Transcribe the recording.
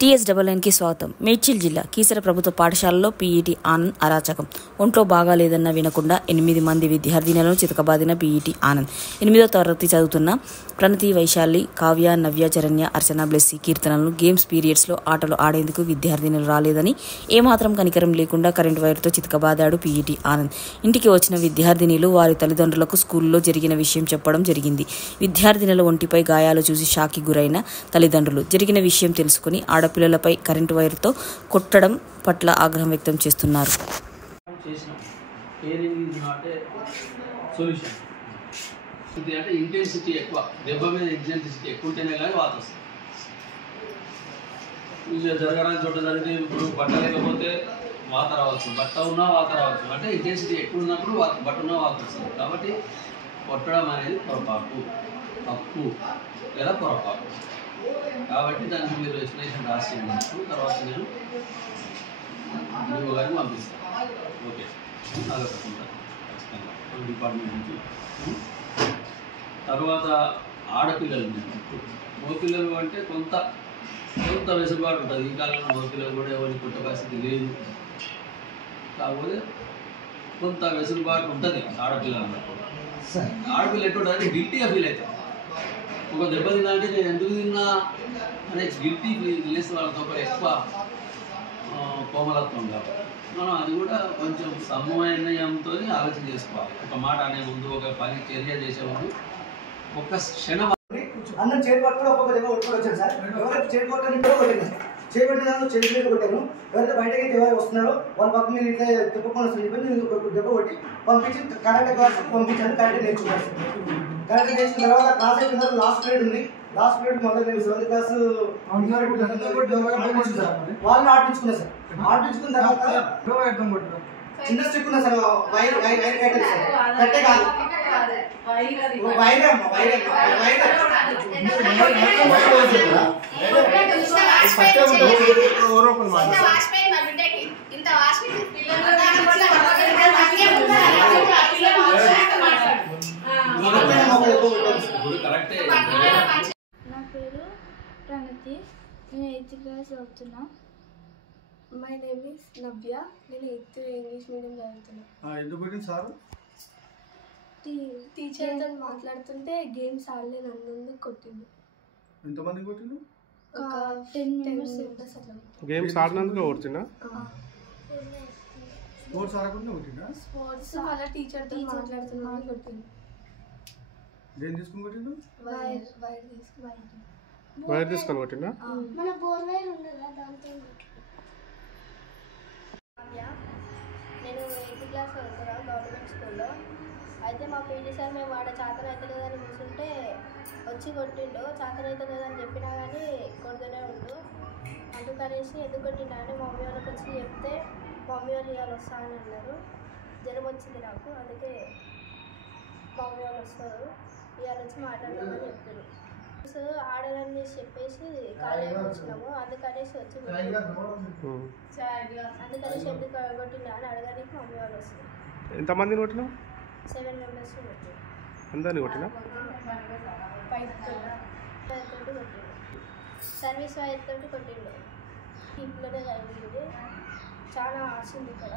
TSNNకి స్వాగతం. మేడ్చల్ జిల్లా కీసర ప్రభుత్వ పాఠశాలలో పీఈటీ ఆనంద్ అరాచకం. ఒంట్లో బాగాలేదన్న వినకుండా 8 మంది విద్యార్థినులను చితకబాదిన పీఈటీ ఆనంద్. 8వ తరగతి చదువుతున్న ప్రణతి, వైశాలి, కావ్య, నవ్య, చరణ్య, అర్చన, బ్లెస్సీ కీర్తనలు గేమ్స్ పీరియడ్స్లో ఆటలు ఆడేందుకు విద్యార్థినులు రాలేదని ఏమాత్రం కనికరం లేకుండా కరెంటు వైర్తో చితకబాదాడు పీఈటీ ఆనంద్. ఇంటికి వచ్చిన విద్యార్థినులు వారి తల్లిదండ్రులకు స్కూల్లో జరిగిన విషయం చెప్పడం జరిగింది. విద్యార్థినుల ఒంటిపై గాయాలు చూసి షాక్కి గురైన తల్లిదండ్రులు జరిగిన విషయం తెలుసుకుని ఆడపిల్లలపై కరెంటు వైర్తో కొట్టడం పట్ల ఆగ్రహం వ్యక్తం చేస్తున్నారు. ఇంటెన్సిటీ ఎక్కువ, దెబ్బ మీద ఇంటెన్సిటీ ఎక్కువ ఉంటేనే కానీ వాత వస్తుంది. జరగడానికి చోట జరిగితే ఇప్పుడు బట్ట లేకపోతే వాత రావచ్చు, బట్ట ఉన్నా వాత రావచ్చు. అంటే ఇంటెన్సిటీ ఎక్కువ ఉన్నప్పుడు బట్ట ఉన్నా వాత వస్తుంది. కాబట్టి కొట్టడం అనేది పొరపాటు, తప్పు లేదా పొరపాటు. కాబట్టి దానికి మీరు ఎక్స్ప్లెనేషన్ రాసి ఉన్నప్పుడు తర్వాత నేను మీరు గారిని పంపిస్తాను. ఓకే, అదొకటి ఖచ్చితంగా డిపార్ట్మెంట్ నుంచి. తర్వాత ఆడపిల్లలు, మగపిల్లలు అంటే కొంత వెసులుబాటు ఉంటుంది. ఈ కాలంలో మగపిల్లలు కూడా ఎవరికి కొట్టే పరిస్థితి లేదు. కాకపోతే కొంత వెసులుబాటు ఉంటుంది ఆడపిల్లలు. ఆడపిల్ల ఎటువంటి గిల్టీగా ఫీల్ అవుతాం. ఒక దెబ్బ తిన్నాంటే నేను ఎందుకు తిన్నా అనే గిల్టీ ఫీల్ వాళ్ళతో ఎక్కువ కోమలత్వం. కాబట్టి మనం అది కూడా కొంచెం సమన్వయంతో ఆలోచన చేసుకోవాలి. ఒక మాట అనే ముందు, ఒక పని చర్య చేసే ముందు ఒక క్షణం అందరం చేపట్టుకుని ఒక్కొక్క దెబ్బ కొట్టుకొని వచ్చాను సార్. ఎవరైతే చేపట్టని కూడా కొట్టాను, చేపట్టినాను, చేతి కొట్టాను. ఎవరైతే బయటకి ఎవరు వస్తున్నారో వాళ్ళ పక్క మీరు ఇట్లా తిప్పకుండా వస్తుంది నేను దెబ్బ కొట్టి పంపించి కరాటే క్లాస్ పంపించాను. కరాటే నేర్చుకున్నాను. కరాటే నేర్చుకున్న తర్వాత క్లాస్ అయిపోయిన తర్వాత లాస్ట్ పీరియడ్ ఉంది. లాస్ట్ పీరియడ్ మొదలు నేను 7th క్లాస్ వాళ్ళని ఆడించుకున్నా సార్. ఆడించుకున్న తర్వాత చిన్న స్టిక్ ఉన్నా సార్, వైర్ కట్టే సార్, కట్టే కాదు నా పేరు ప్రణతి, నేను 8th క్లాస్ చదువుతున్నా. మై నేమ్ ఇస్ నవ్య, నేను 8th ఇంగ్లీష్ మీడియం చదువుతున్నా. ఎందుకు పెట్టింది సార్? టీచర్తో మాట్లాడుతుంటే గేమ్స్ ఆడలేను అన్నందుకు కొట్టిండు. ఎంతమంది కొట్టిండు? ఒక 10 మెంబర్స్ అట్లా. గేమ్స్ ఆడినందుకు కొడుతున్నా? స్పోర్ట్స్ ఆడకుండా కొట్టిండా? స్పోర్ట్స్ వాళ్ళ టీచర్తో మాట్లాడుతున్నా కొట్టిండు. దేని తీసుకుని కొట్టిండు? వైర్ తీసుకొని కొట్టిండా? మన బోర్ వైర్ ఉండదా దాంతో. నేను 8th క్లాస్ చదువుతున్నా గవర్నమెంట్ స్కూల్లో. అయితే మా పీటీ సార్ మేము వాడ చాతన అయితే లేదని కూర్చుంటే వచ్చి కొట్టిండు. చాతన అయితే లేదని చెప్పినా కానీ కొడుతూనే ఉండు. అందుకనేసి ఎందుకు కొట్టినా అని మమ్మీ వాళ్ళకి వచ్చి చెప్తే మమ్మీ వాళ్ళు ఇవాళ వస్తా అని అన్నారు. జ్వరం వచ్చింది నాకు, అందుకే మమ్మీ వాళ్ళు వస్తారు ఇవాళ వచ్చి మాట్లాడదామని చెప్పారు. సో ఆడదని చెప్పేసి కాలేజీకి వచ్చినాము. అందుకనేసి వచ్చి అందుకనేసి ఎందుకు కొట్టినా అని అడగడానికి మమ్మీ వాళ్ళు వస్తారు. ఎంతమందిని కొట్టినావు? 7 మెంబర్స్ కొట్టిండు. అందరినీ కొట్టినా? కొట్టిండు. సర్వీస్ వైర్ తోటి కొట్టిండు. ఇంట్లోనే చదివింది. చాలా ఆశ ఉంది ఇక్కడ.